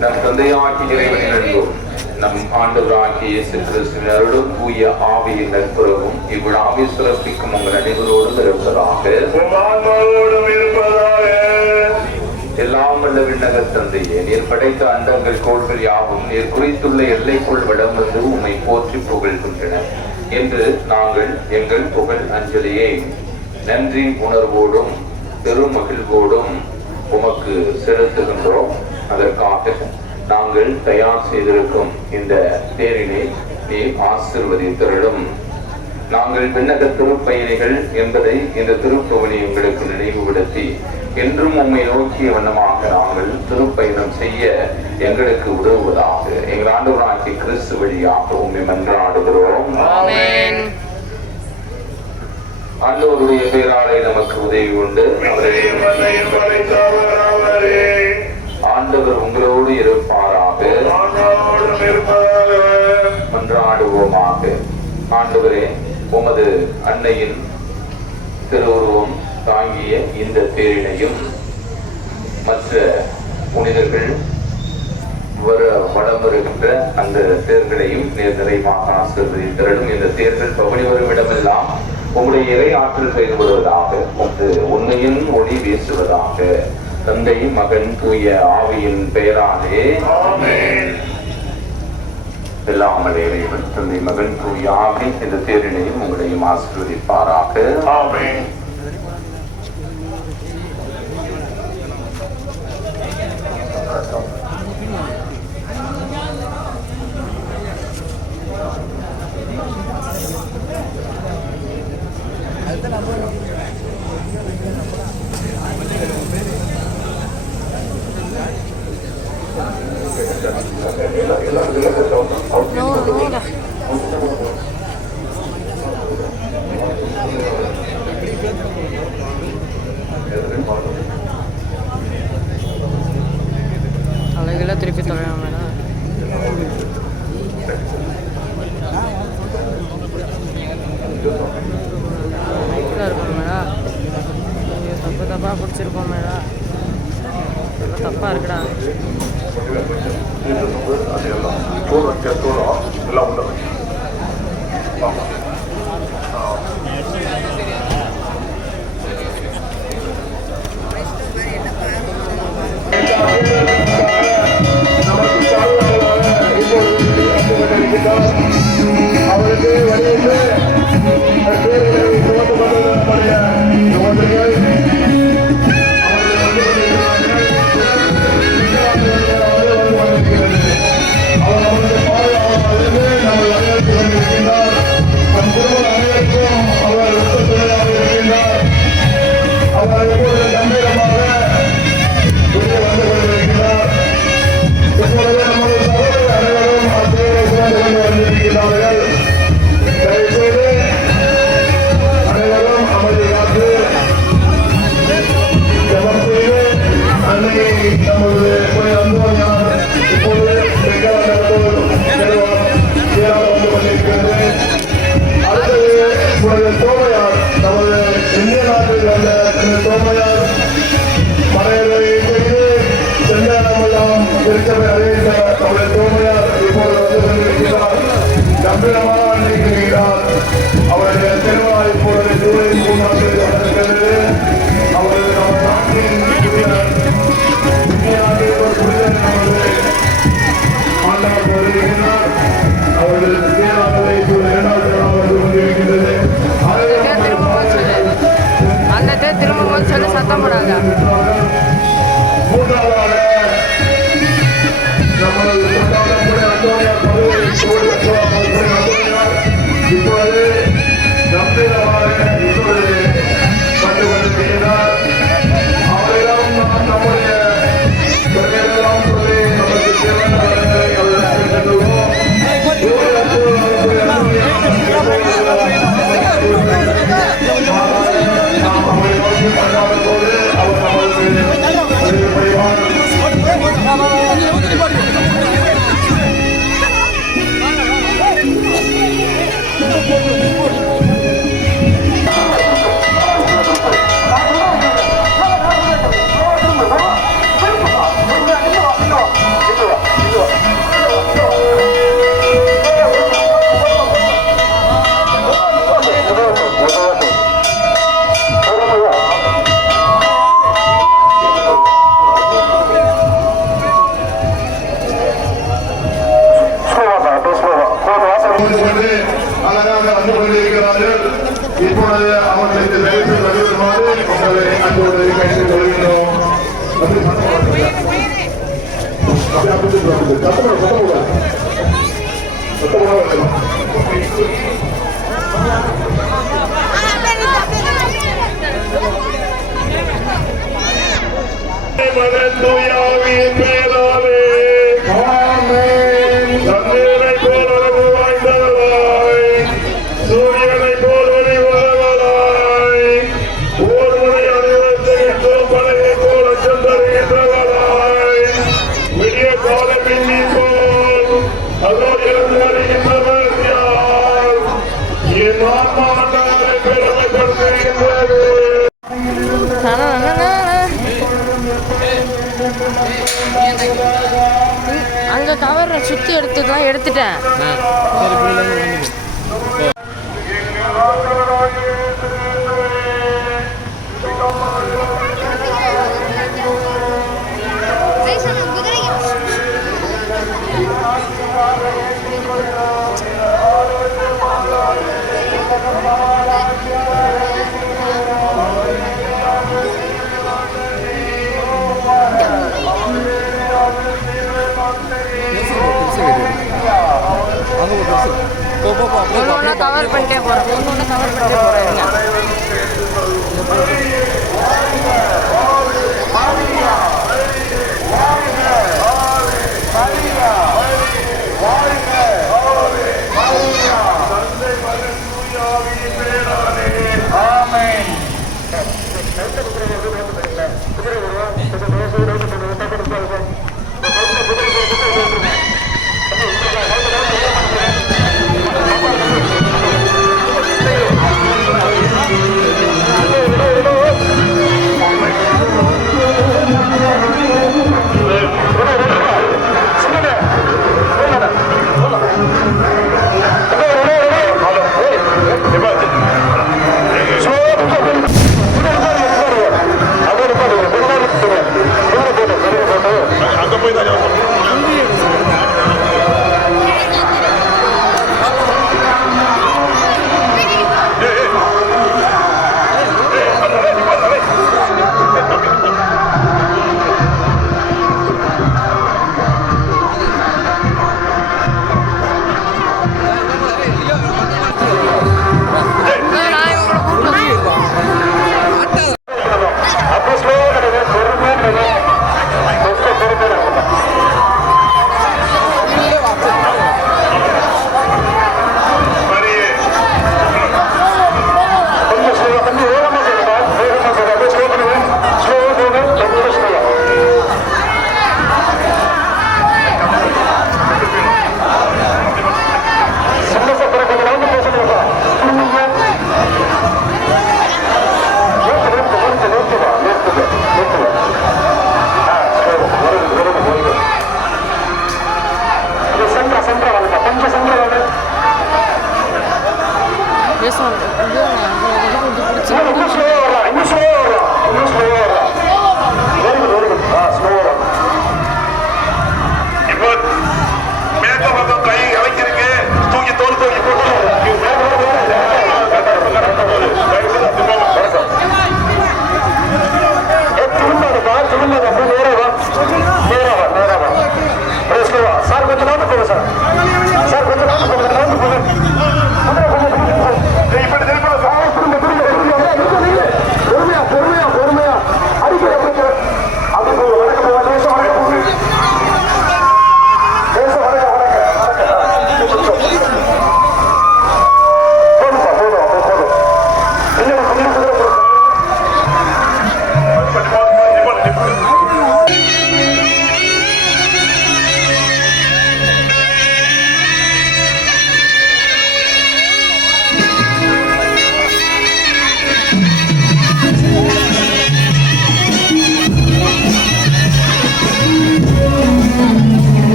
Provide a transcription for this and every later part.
நம் தந்தையாகிய இறைவனின் அன்பும் நம் ஆண்டவராகிய இயேசு கிறிஸ்துவின் அருளும் தூய ஆவியின் நட்புறவும் இவ்விழாவை சிறப்பிக்கும் உங்கள் அனைவரோடு இருப்பதாக. எல்லாம் வல்ல விண்ணக தந்தையே, நீர் படைத்த அண்டங்கள் கோள்கள் யாவும் நீர் குறித்துள்ள எல்லைக்குள் வடம் வந்து உம்மை போற்றி புகழ்கின்றன என்று நாங்கள் எங்கள் புகழ் அஞ்சலியை நன்றி உணர்வோடும் பெருமகிழ்வோடும் உமக்கு செலுத்துகின்றோம். அதற்காக நாங்கள் தயார் செய்திருக்கும் இந்த தேரினை நீ ஆசீர்வதித்தருளும். நாங்கள் விண்ணக திருப்பயணிகள் என்பதை இந்த திருப்பவனி உங்களுக்கு நினைவுபடுத்தி என்றும் உம்மை நோக்கிய வண்ணமாக நாங்கள் திருப்பயணம் செய்ய எங்களுக்கு உதவுவதாக எங்கள் ஆண்டவராகிய கிறிஸ்து வழியாக உம்மை மன்றாடுகிறோம். ஆண்டவருடைய பேராலே நமக்கு உதவி உண்டு. ஆண்டவர் உங்களோடு இருப்பாராக. மன்றாடுவோமாக. ஆண்டவரே, உமது அன்னையின் திருவுருவம் தாங்கிய இந்த தேரினையும் மற்ற புனிதர்கள் வடம் வருகின்ற அந்த தேர்களையும் நிறைவாக ஆசீர்வதித்தருளும். இந்த தேர்கள் பவனி வரும் இடமெல்லாம் உங்களுடைய இறை ஆற்றல் செயல்படுவதாக, உண்மையின் ஒளி வீசுவதாக. தந்தை மகன் தூய ஆவியின் பெயராலே எல்லாமலே இறைவன் தந்தை மகன் தூய ஆவி இந்த தேரினையும் உங்களையும் ஆசீர்வதிப்பாராக. ஆமென். அழகெல்லாம் திருப்பி தொலைலாம் மேடம். இருக்கும் மேடம். தப்பு தப்பாக பிடிச்சிருக்கோம் மேடம். தப்பா இருக்குடா. அவருக்கு வழியிட்டு அவருடைய திருமண இப்பொழுது ஜூலை 3ஆம் தேதி நடக்கிறது. அவரது நம்ம நாட்டின் ஆண்டவர் வருகிறார். அவர்கள் சீனாவை ஜூலை 2ஆம் தேதி வந்து கொண்டிருக்கின்றது. அந்த திரும்ப சொல்லி சத்தம் போடாங்க. மூன்றாவதாக மகன் தூயாவியின் பெயராலே ஆமென். சந்திரனை போல் அழகு வாய்ந்தவளாய், சூரியனை போல் ஒளி உள்ளவளாய், போர்முனை அணிவகுத்தும் படையை போல் அச்சம் தருகின்றவளாய், விடிய கால மின்னி போல் அதோ எழுந்து வருகின்றவர் யார்? என் ஆன்மாவை பெருமைப்படுத்துகின்றது. அங்கே கவரை சுற்றி எடுத்துட்டேன். ஒன்று கவர் பண்ணிட்டே போகிறேன்.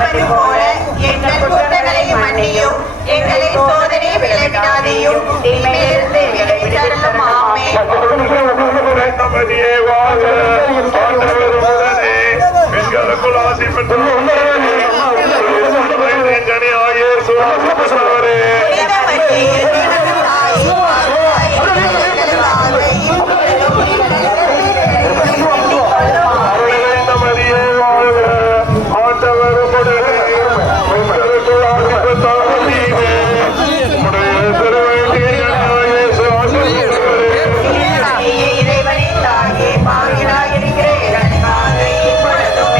மன்னிப்பது போல எங்கள் குற்றங்களை மன்னியும், எங்களை சோதனை விளைவிடாதையும், தீமையிலிருந்து விளைவிடலும். ஆமென். நமதியே வாழ ஆண்டவருடனே பெண்களுக்குள் ஆசி பெற்று ஜனியாகிய சுவாசவரே நமதியே வாழ ஆண்டவருடனே பெண்களுக்குள் ஆசி பெற்றாரே இறைவனின் தாயே பாவிகளாக இருக்கிற எங்களுக்காக இப்பொழுதும்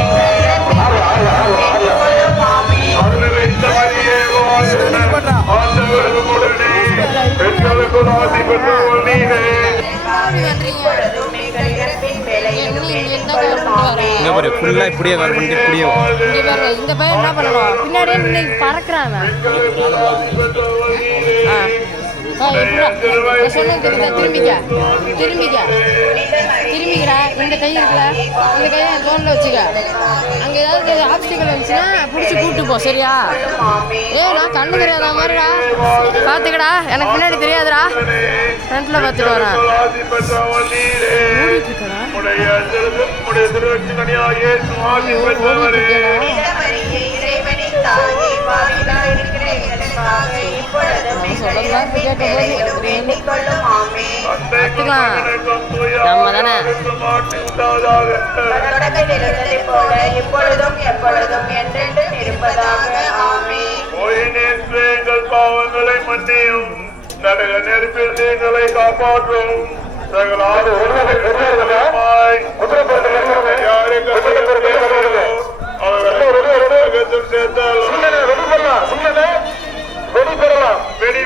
இங்க பாரு ஃபுல்லா இப்படியே கவர் பண்ணிட்டு இப்படியே இங்க பாருங்க, இந்த பையன் என்ன பண்ணணும், பின்னாடியே நின்று பறக்குறான் அவன். சொன்னது தெரியுதா? திரும்பிக்கிறா. இந்த கை இருக்குல்ல, இந்த கையை என் தோல்ல வச்சுக்க. அங்க ஏதாவது ஆப்ஸ்டிக்கல் வந்துச்சுன்னா பிடிச்சி கூட்டு போ, சரியா? நான் கண்ணு தெரியாதா மாதிரிடா, பாத்துக்கடா. எனக்கு பின்னாடி தெரியாதுடா, ஃப்ரண்ட்ல பாத்துட்டு வரேன். ஓடிட்டு இருக்கடா. நம்ம தானே இப்பொழுதும் எப்பொழுதும் என்றென்றும் இருப்பதாக. ஆமென். எங்கள் பாவங்களை மன்னியும், நரக நெருப்பில் எங்களை காப்பாற்றும்.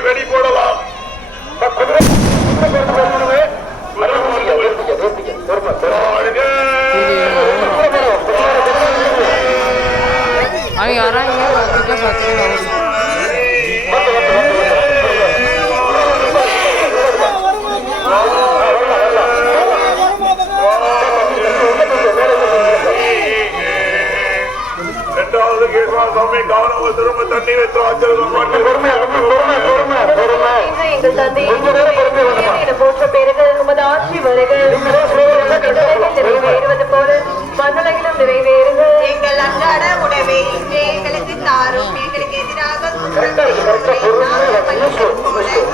வெடி போடலாம். அவங்க வராங்க, பார்த்து திரும்ப தண்ணீர் எங்கள் தந்தையை போன்ற பேர்கள் உமது ஆட்சி வருகிறது போல மண்ணுலகிலும் நிறைவேறுக. எங்கள் அன்றாட உணவை இன்று எங்களுக்கு தாரும். எங்களுக்கு எதிராக போல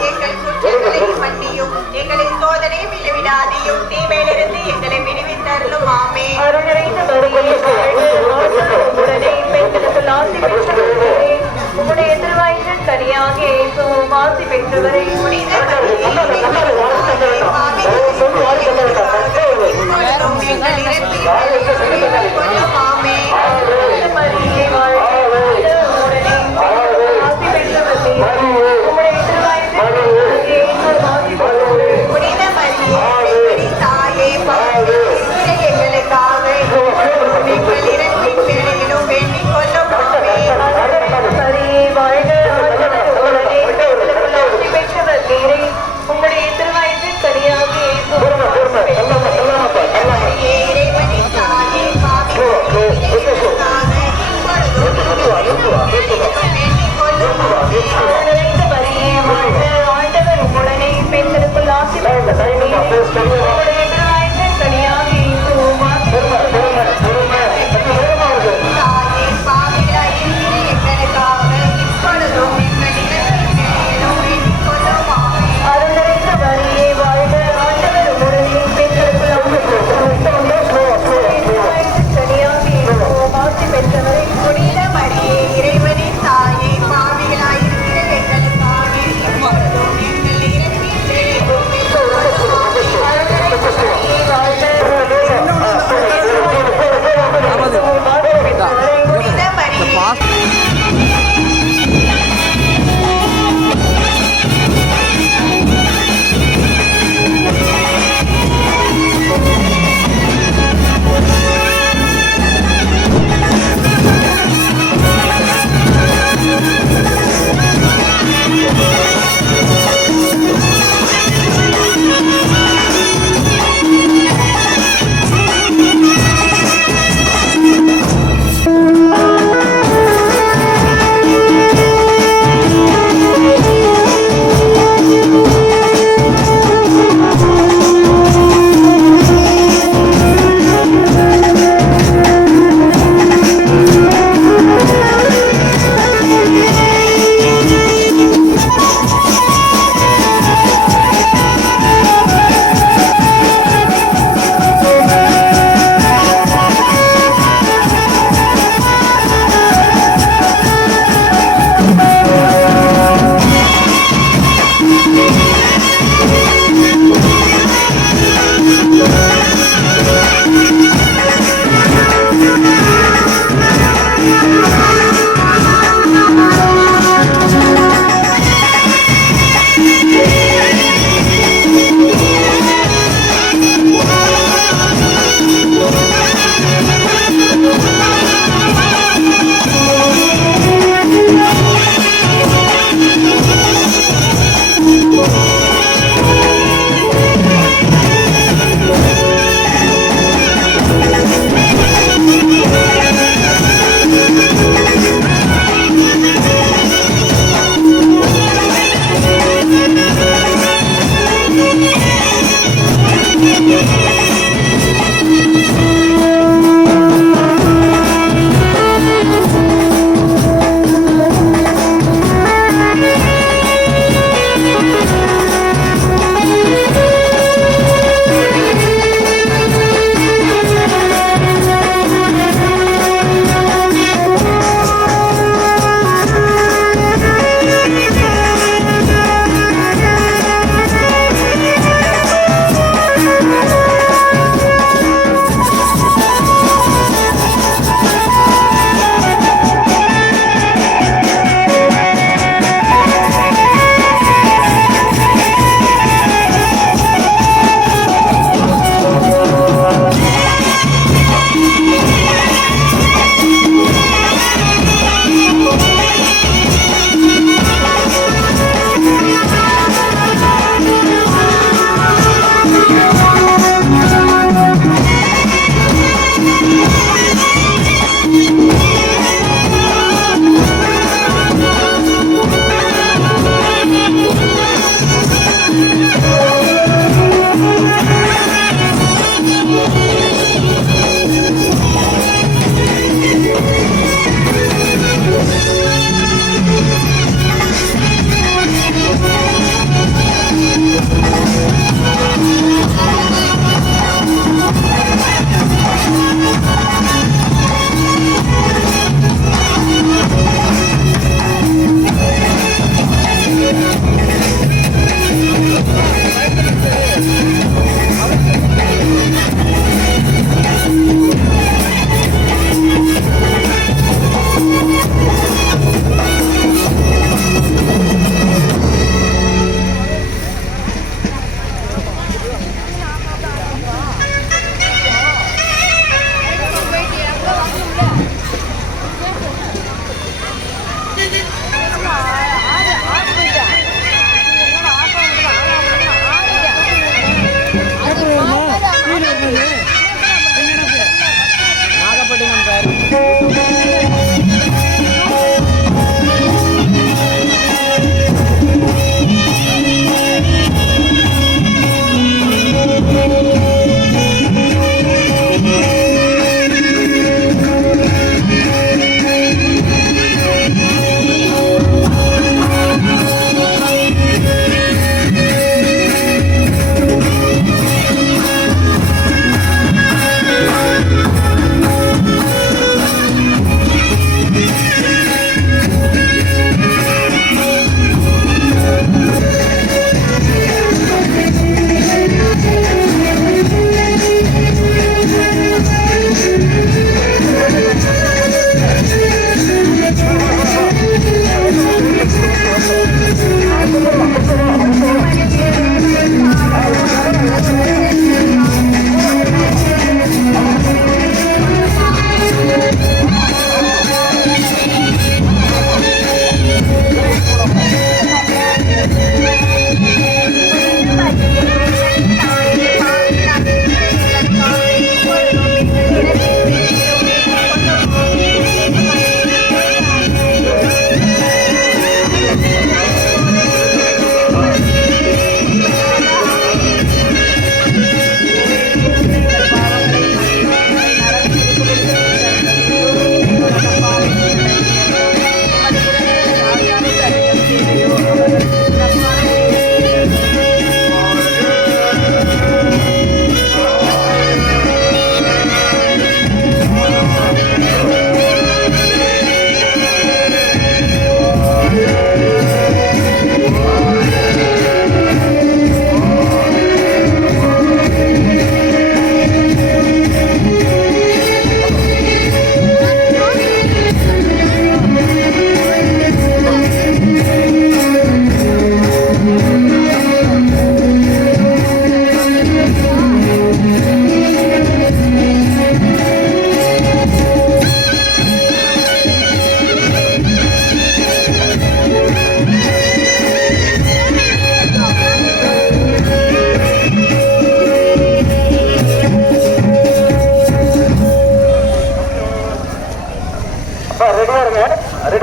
எங்கள் குற்றங்களை மன்னியும், எங்களை சோதனை விளைவிடாதையும், தீமையிலிருந்து எங்களை விடுவித்தருளும். ஆமென். அருள் நிறைந்த மரியே உடனே பெண்களுக்கு ஆசி பெற்றவரே, உம்முடைய திருவாயிற்றின் கனியாக இயேசுவும் ஆசி பெற்றவரே. உங்களுடைய திருவாயிற்றின் கனியாக இயேசுவும்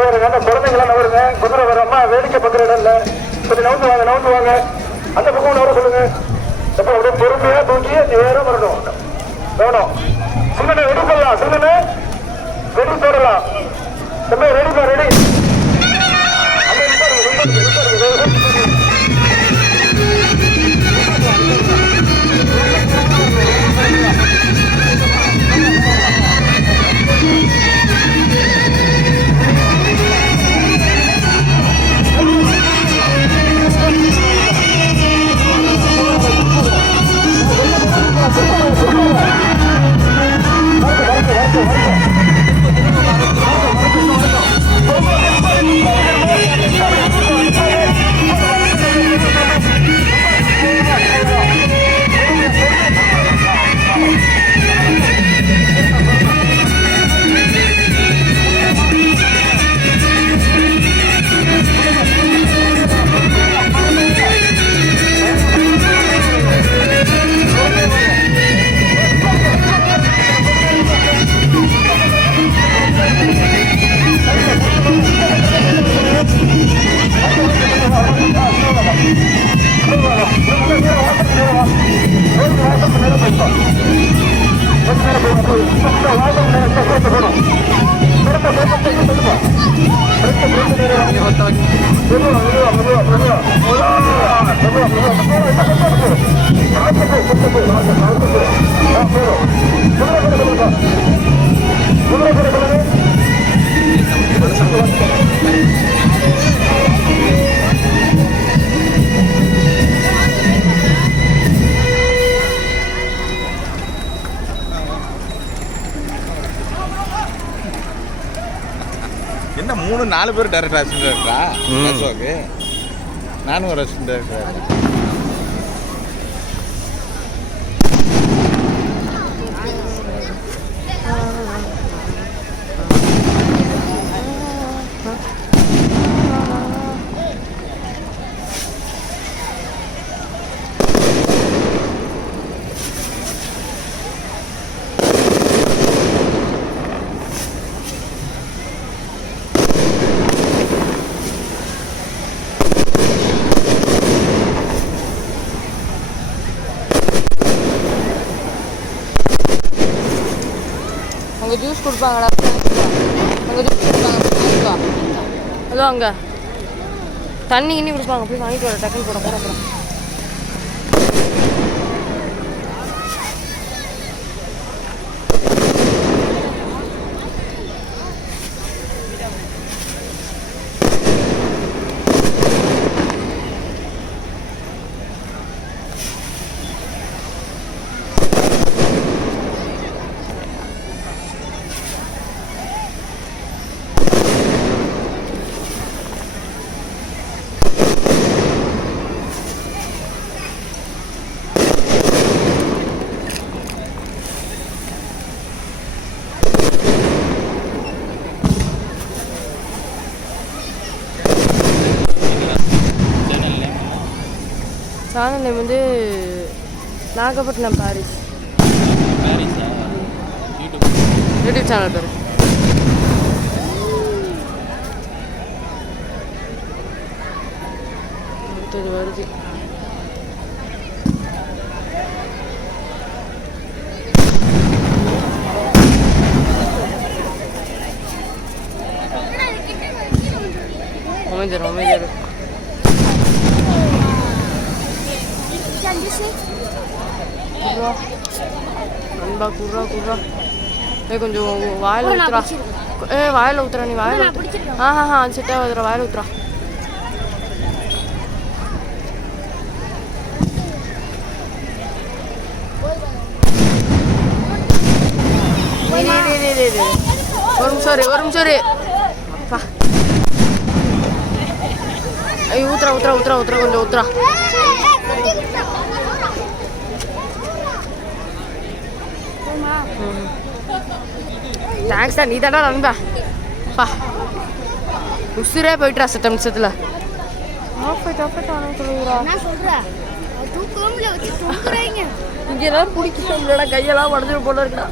இடையில அந்த குழந்தைங்களாம் நவருங்க. குதிரை வர அம்மா வேடிக்கை பார்க்குற இடம் இல்லை. கொஞ்சம் நவுந்து வாங்க. அந்த பக்கம் நவர சொல்லுங்க. அப்போ அப்படியே பொறுமையா தூக்கி நேரம் வரணும். வேணும் சின்ன ரெடி பண்ணலாம். சின்ன ரெடி போடலாம். ரொம்ப ரெடிப்பா ரெடி. என்ன 3-4 பேர் டைரக்டர் அசிஸ்டன்ட் டைரக்டரா? நானும் ஒரு அசிஸ்டன்ட் டைரக்டர். அங்கே ஜூஸ் கொடுப்பாங்கடா. அங்கே ஜூஸ் கொடுப்பாங்க. அதோ அங்கே தண்ணி கிண்ணி கொடுப்பாங்க. போய் வாங்கிட்டு வர. டக்குன்னு போட போட போகிறோம். சேனல் நேம் வந்து நாகப்பட்டினம் பாரிஸ். யூடியூப் சேனல் பேர். அடுத்தது வருது. அமைதியாரு நண்பா குர்ரா கொஞ்சம் வாயில் ஊத்துறா. வாயில் ஊத்துறா. நீ வாயில் செட்டாக ஊத்துறா. வாயில் ஊத்துறா. ஒரு நிமிஷம் அப்பா ஊத்துறா கொஞ்சம் ஊத்துறா. தேங்க்ஸ் தான். நீ தாண்டா நண்பா. பா உசுரே போயிட்டுறா 10 நிமிஷத்தில். இங்கெல்லாம் பிடிக்கல. கையெல்லாம் உடஞ்சிரு போல இருக்குடா.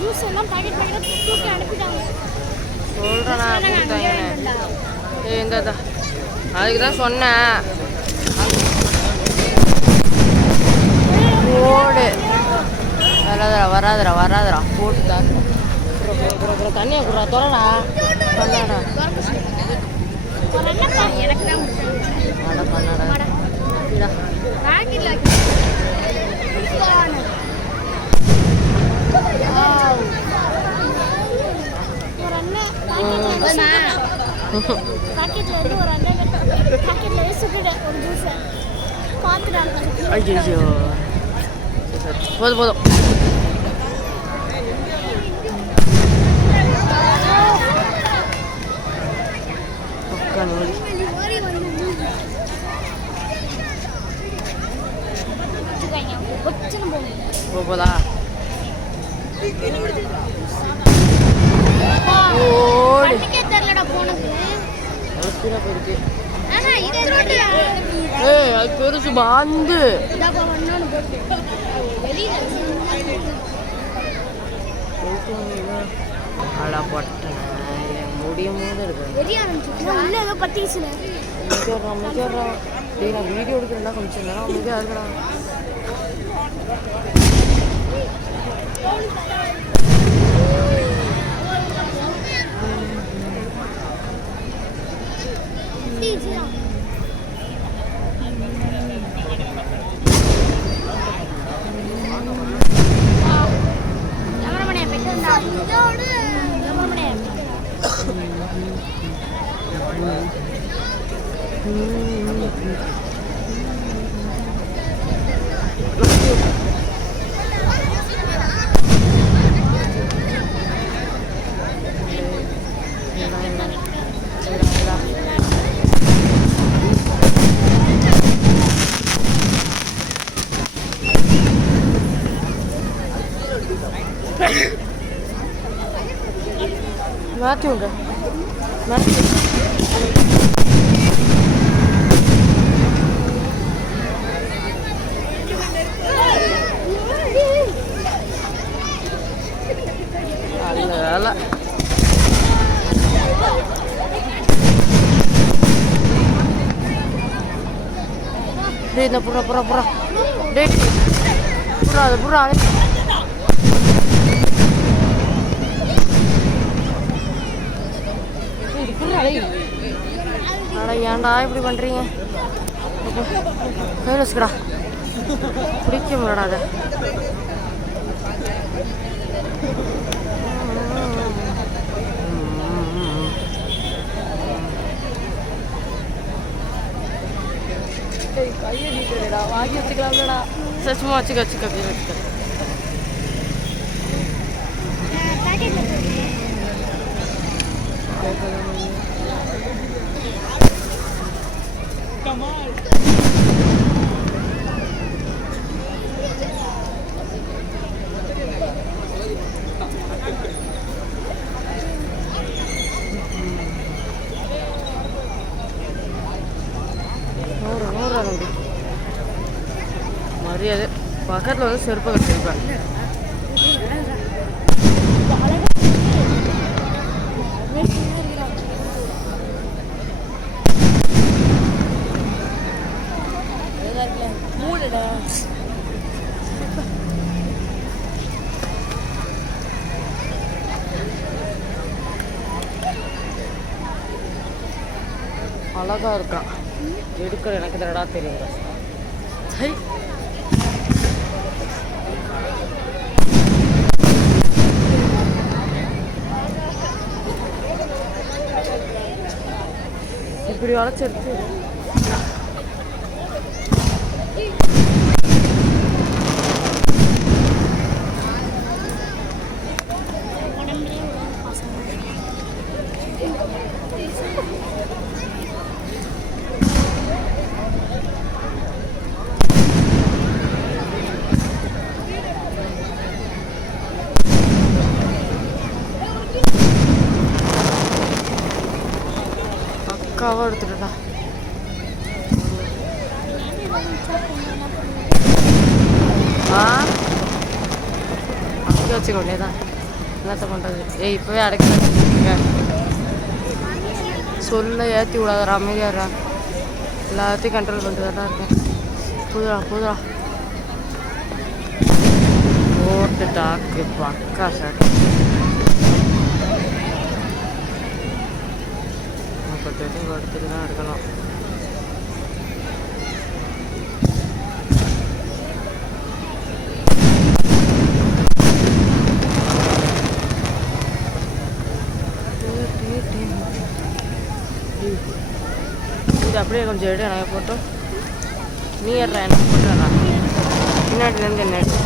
ஜூஸ் எல்லாம் பாக்கெட் பாக்கெட் தூக்கி அனுப்பிட்டாங்க. சொல்கிறேண்ணா கொடுத்தாங்க. இந்த அதுக்கு தான் சொன்னேன். ஓடு வராதரா போட்டு தான் தண்ணியை குடுறா தொடடா பண்ணாடா எனக்கு தான் பண்ணாடா பாக்கெட்ல இருந்து ஒரு அண்ணன் பாக்கெட்ல சுட்டுட்டேன் ஒரு ஜூஸ் பார்த்துட்டாங்க. ஐயோ போதும் போதா தெரியலடா போனது. அது பெருசு பாந்து அடா பட்டேன் முடியும் போது ஏதோ பத்திச்சு நான் வீடியோ எடுக்கிறேன்னா கொஞ்சம் நேரம் அமைதியாக இருக்கிறான். மாற்றிவிங்க அல்ல இந்த புறா புறா அட ஏன்டா இப்படி பண்ணுறீங்க? கையில் வச்சுக்கடா பிடிக்க முடியடா அதை. கையை நீட்டடா வாங்கி வச்சுக்கலாம்டா. சும்மா வச்சுக்க கையில் வச்சுக்க. மரியாதை பக்கத்தில் வந்து செருப்பை கட்டிருப்பேன். அழகா இருக்கான் எடுக்கிற எனக்கு தடா தெரியுங்க. சரி இப்படி வளைச்சிருச்சு. பக்காவாக எடுத்துட்டா. ஆ வச்சுக்க வேண்டியதான். என்னத்த பண்ணுறது? ஏய் இப்போவே அடைக்க சொல்ல ஏற்றி விடாதரா, அமைதியாரா. எல்லாத்தையும் கண்ட்ரோல் பண்ணிட்டு தான் இருக்கேன். புதுரா ஓட்டு டாக்கு பக்கா சார். எடுத்துட்டு தான் இருக்கணும். இது அப்படியே கொஞ்சம் எடு, எனக்கு போட்டு நீ ஏறா, எனக்கு போட்டுறா. பின்னாடிலேருந்து என்ன எடு.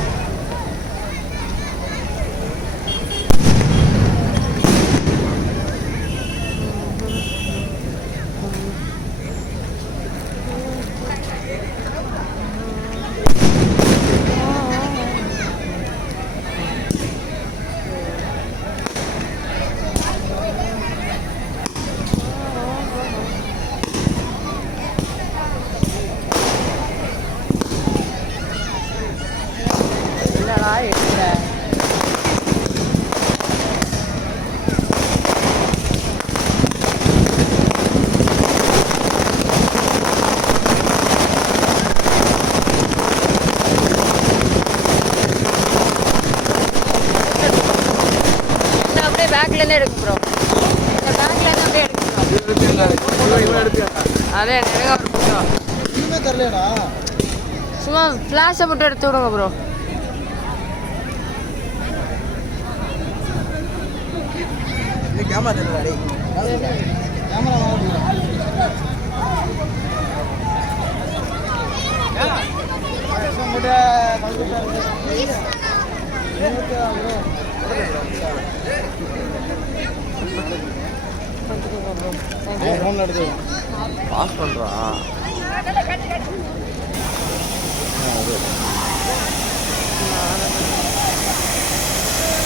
பேக்லேருந்து எடுக்க ப்ரோ. இந்த பேக்லேருந்து அப்படியே எடுக்க. அதே நிறைய ஒரு போட்டோ சும்மா ஃப்ளாஷை மட்டும் எடுத்து விடுங்க ப்ரோ. பாஸ் பண்ணுறா.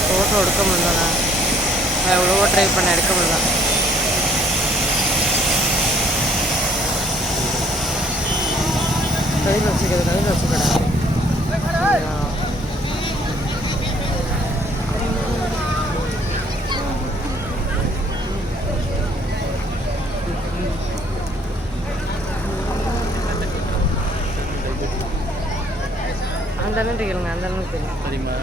ஃபோட்டோ எடுக்க முடியலண்ணா. எவ்வளவோ ட்ரை பண்ண எடுக்க முடியல. கையில் வச்சுக்கடா. அந்த அண்ணன் கேளுங்க, அந்த அண்ணனுக்கு தெரியும். சரிம்மா.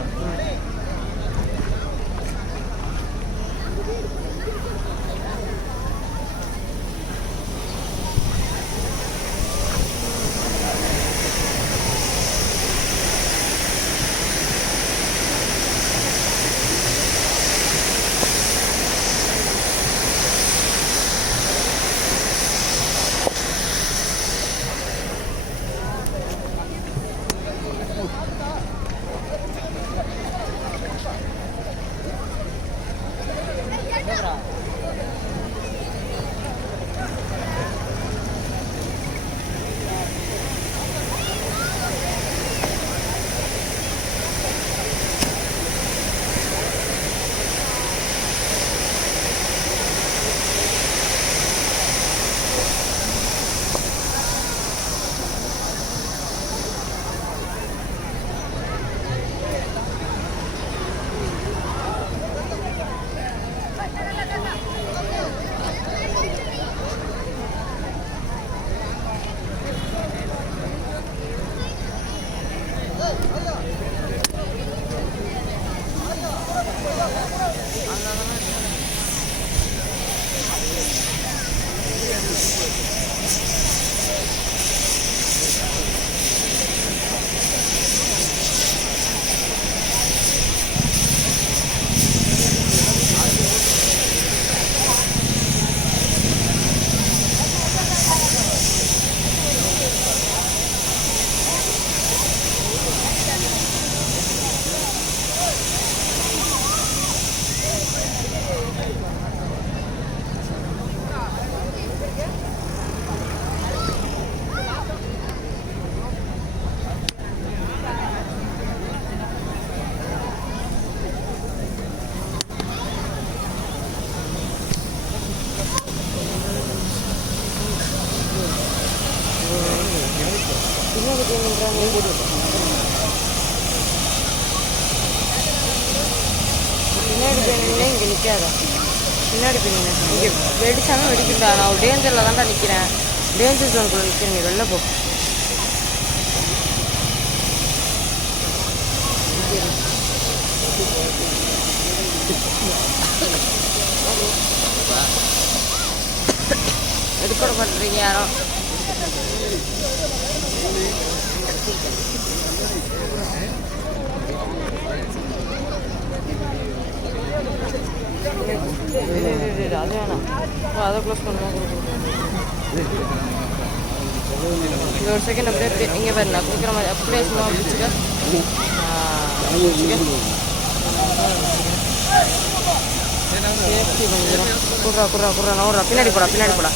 நிற்காத, பின்னாடி போய் நின்று. இங்கே வெடிச்சாலும் வெடிக்கண்டா. நான் ஒரு டேஞ்சரில் தான்டா நிற்கிறேன். டேஞ்சர் ஜோனுக்குள்ளே நிற்கிறேன். நீ வெளில போ. எடுக்கூட பண்ணுறீங்க யாரும். அது வேணாம், அதை க்ளோஸ் பண்ணுவோம். இந்த ஒரு செகண்ட் அப்படியே இங்கே பாரு, நான் கொடுக்குற மாதிரி அப்படியே சும்மா வச்சுக்க. சேஃப்டி கொஞ்சம் குடுறா குடுறா குடுறா. நான் விட்றா. பின்னாடி போடா பின்னாடி போடா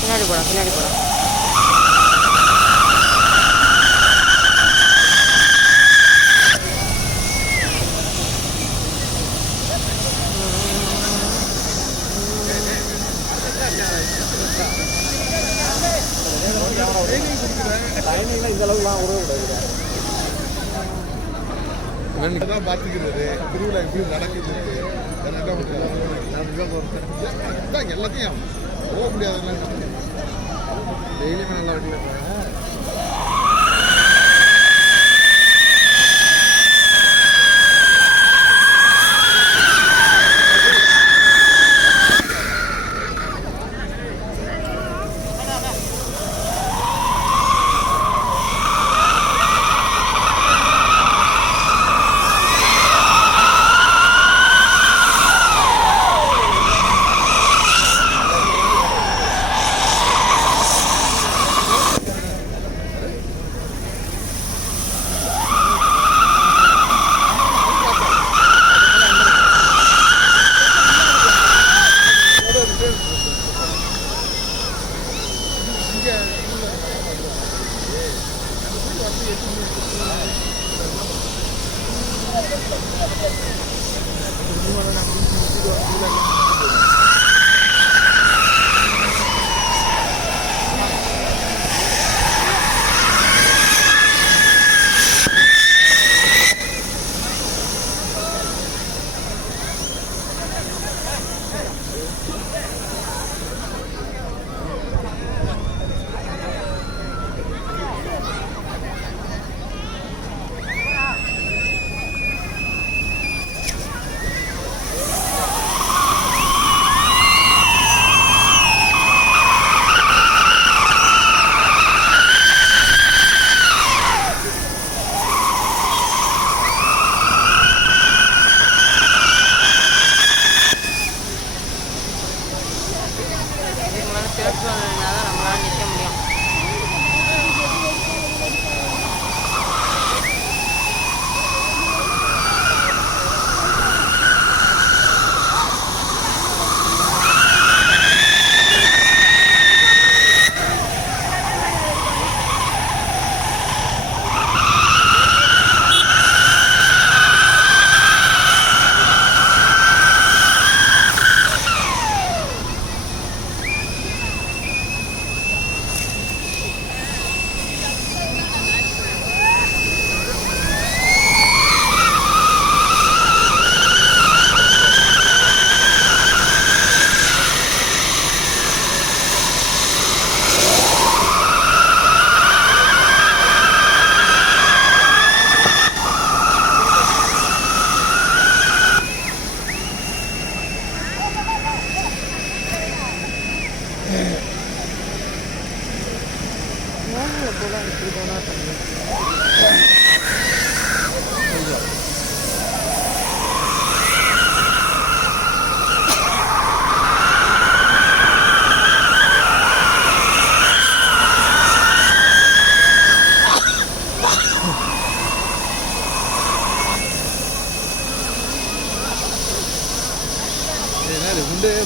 பின்னாடி போடா பின்னாடி போடா. தான் பார்த்துக்கிறது திருவிழா எப்படி நடக்குது எல்லாத்தையும் போக முடியாது. டெய்லியுமே நல்லா வண்டியில்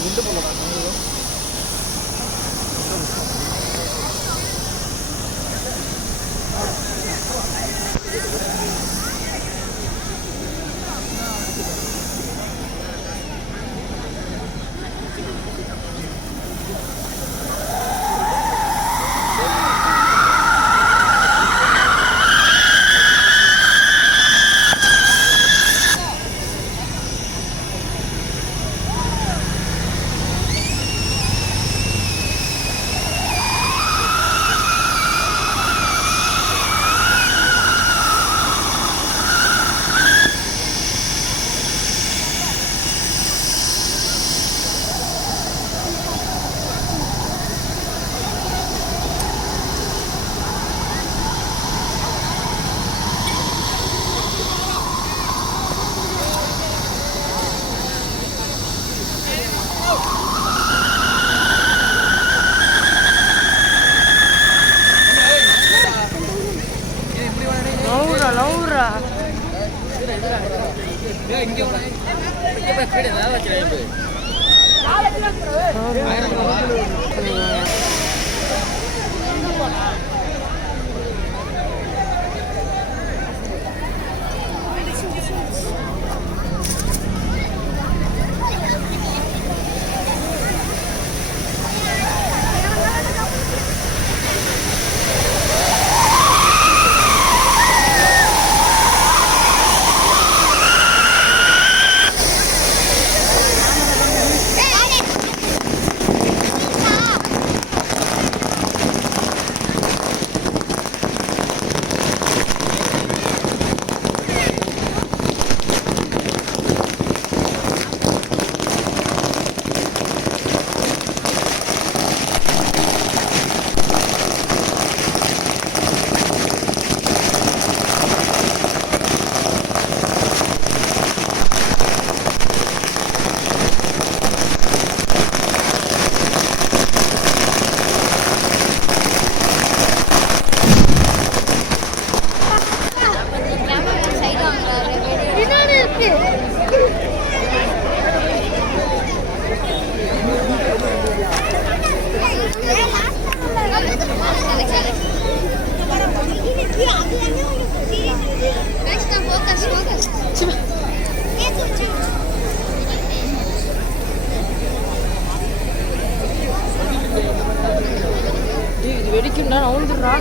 குண்டு போகலாம். வெடிக்குண்டா நவுந்துடுறா,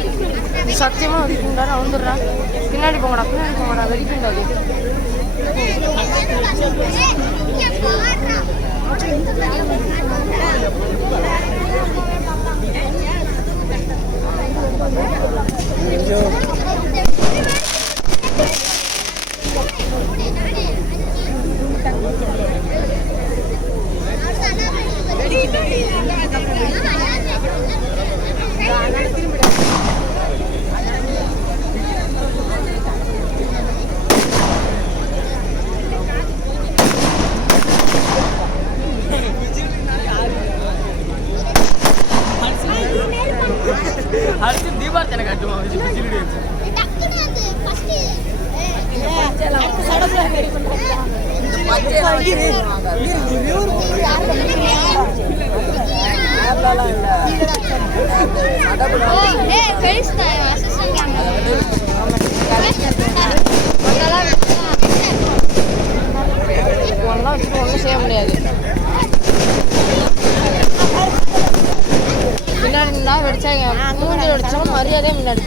சத்தியமாக வெடிக்குண்டா நவுந்துடுறா. பின்னாடி போங்கடா வெடிக்குண்டா அது. ஒன்றா வச்சுட்டு ஒன்றும் செய்ய முடியாது. பின்னாடி நின்னா வெடிச்சாங்க, மூஞ்சி வெடிச்சாலும் மரியாதையே முன்னாடி.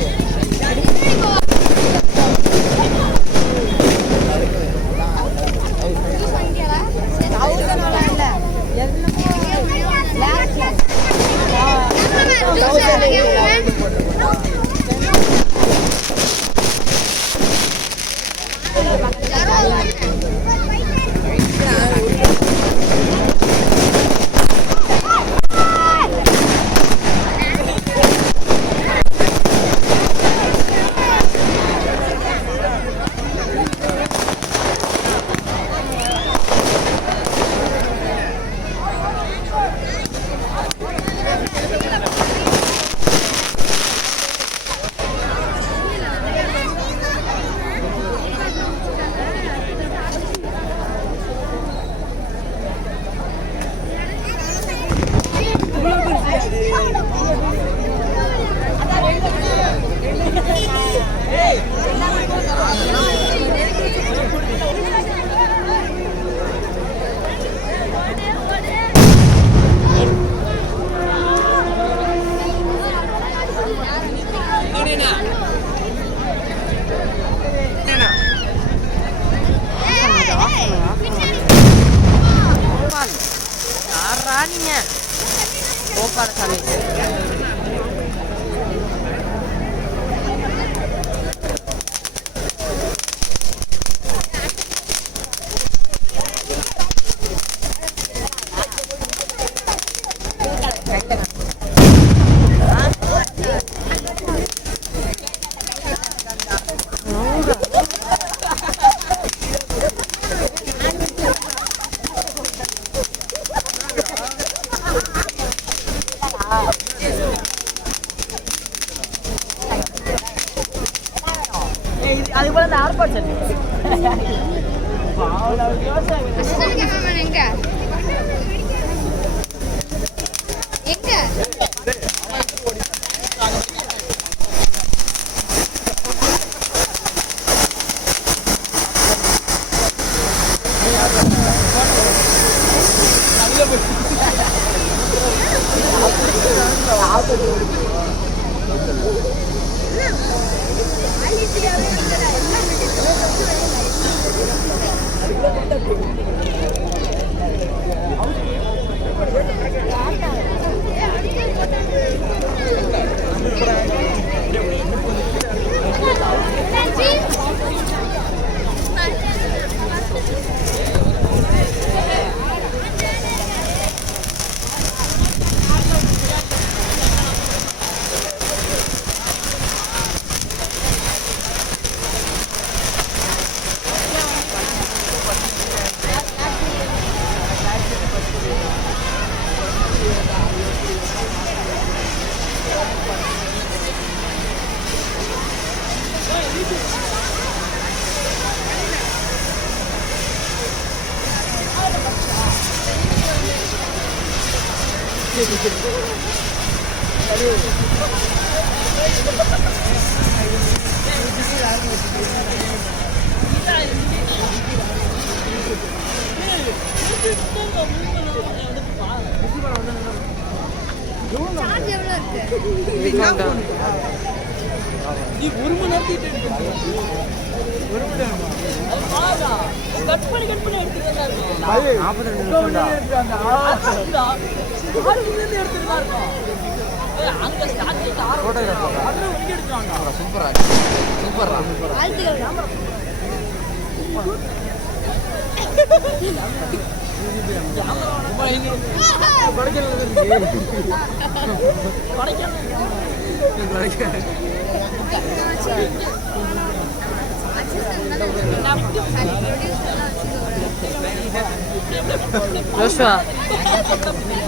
Joshua,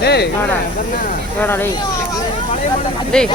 டேய் வாடா டேய் டேய்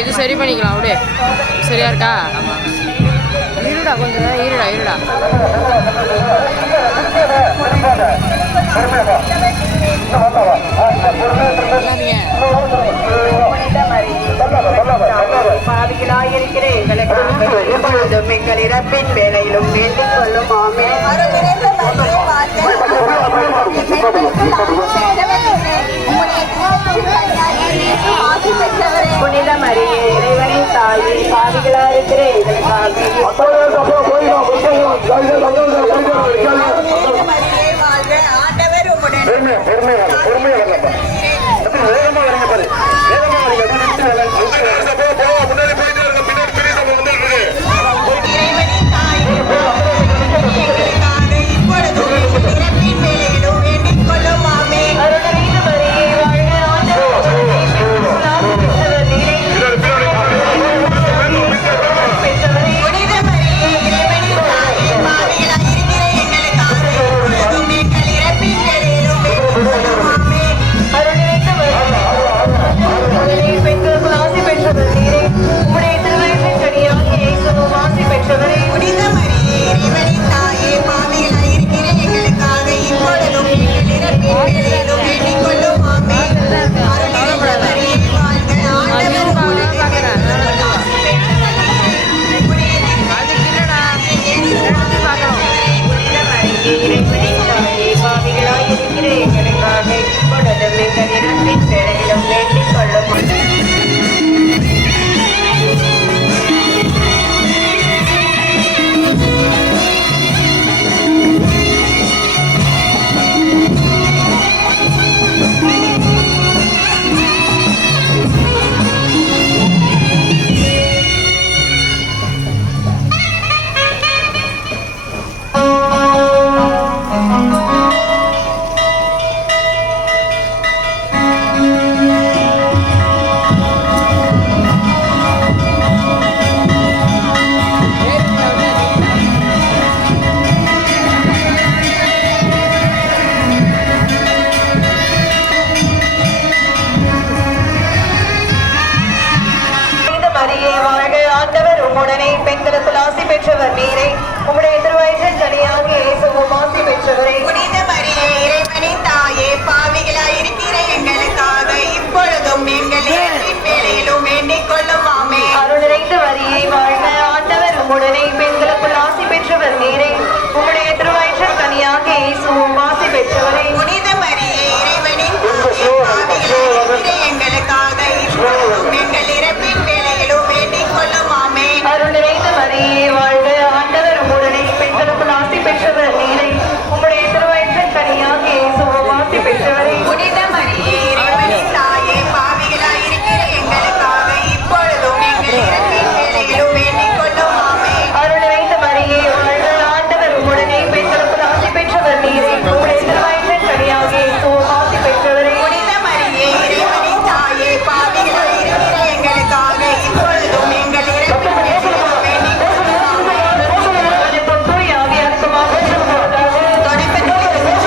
இது சரி பண்ணிக்கலாம் அப்படியே. சரியா இருக்கா? இருடா கொஞ்சம் நேரம் இருடா. பாவிகளாயிருக்கிற எங்களுக்காக இப்பொழுதும் எங்கள் இறப்பின் வேலையிலும் வேண்டிக் கொள்ளும் ஆமென். புனித மரியே இறைவனின் தாயே பாவிகளாயிருக்கிற எங்களுக்காக பெற்றவர் நீரே. உம்முடைய திருவயிற்றின் கனியாகிய இயேசுவும் ஆசி பெற்றவரே. புனித மரியே இறைவனின் தாயே பாவிகளாயிருக்கிற எங்களுக்காக இப்பொழுதும் எங்கள் இறப்பின் வேளையிலும் வேண்டிக் கொள்ளும் ஆமென். அருள் நிறைந்த மரியே வாழ்க, ஆண்டவர் உம்முடனே பெண்களுக்குள் ஆசி பெற்றவர் நீரே. உம்முடைய திருவயிற்றின் கனியாகிய இயேசுவும் ஆசி பெற்றவரே. புனித மரியே இறைவனின் தாயே பாவிகளாயிருக்கிற எங்களுக்காக இப்பொழுதும் எங்கள் இறப்பின் வேளையிலும் வேண்டிக் கொள்ளும் ஆமென். அருள் நிறைந்த மரியே வாழ்க, ஆண்டவர் உம்முடனே பெண்களுக்குள் ஆசி பெற்றவர் நீரே. உம்முடைய திருவயிற்றின் கனியாகிய இயேசுவும் ஆசி பெற்றவரே. புனித மரியே இறைவனின் தாயே பாவிகளாயிருக்கிற எங்களுக்காக இப்பொழுதும் எங்கள் இறப்பின் வேளையிலும் வேண்டிக் கொள்ளும் ஆமென். அருள் நிறைந்த மரியே வாழ்க, ஆண்டவர் உம்முடனே பெண்களுக்குள் ஆசி பெற்றவர் நீரே. உம்முடைய திருவயிற்றின் கனியாகிய இயேசுவும் ஆசி பெற்றவரே. புனித மரியே இறைவனின் தாயே பாவிகளாயிருக்கிற எங்களுக்காக இப்பொழுதும் எங்கள் இறப்பின் வேளையிலும் வேண்டிக் கொள்ளும்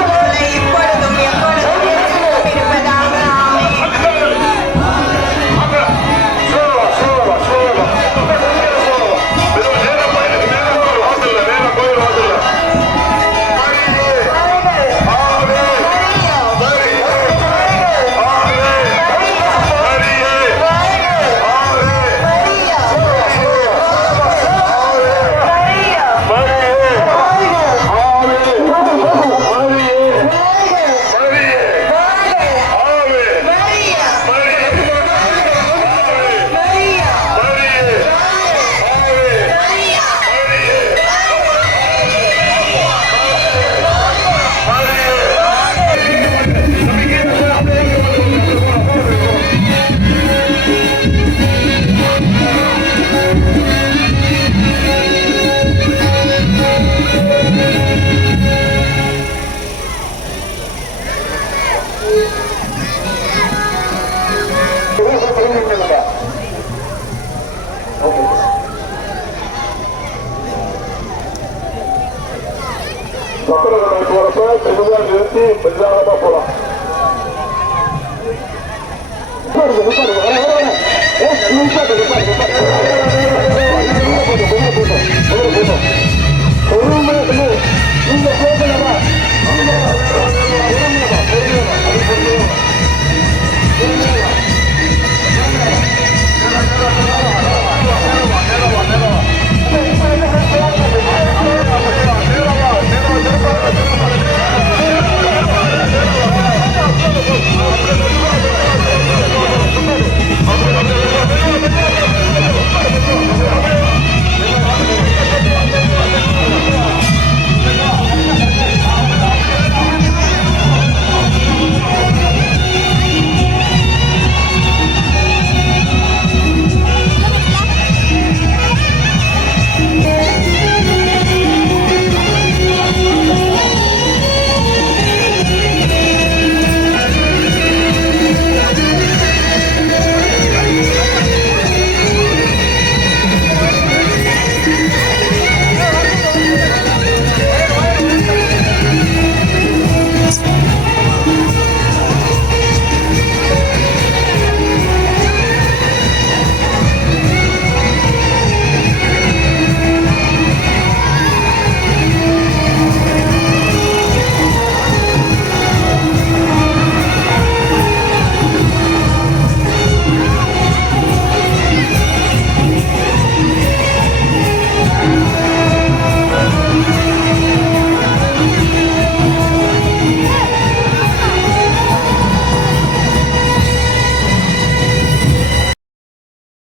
ஆமென். இப்பொழுதும் எப்பொழுதும் இருப்பதாக ஆமென். நிறுத்தி மெல்லாம போலாம். நிப்பாட்டு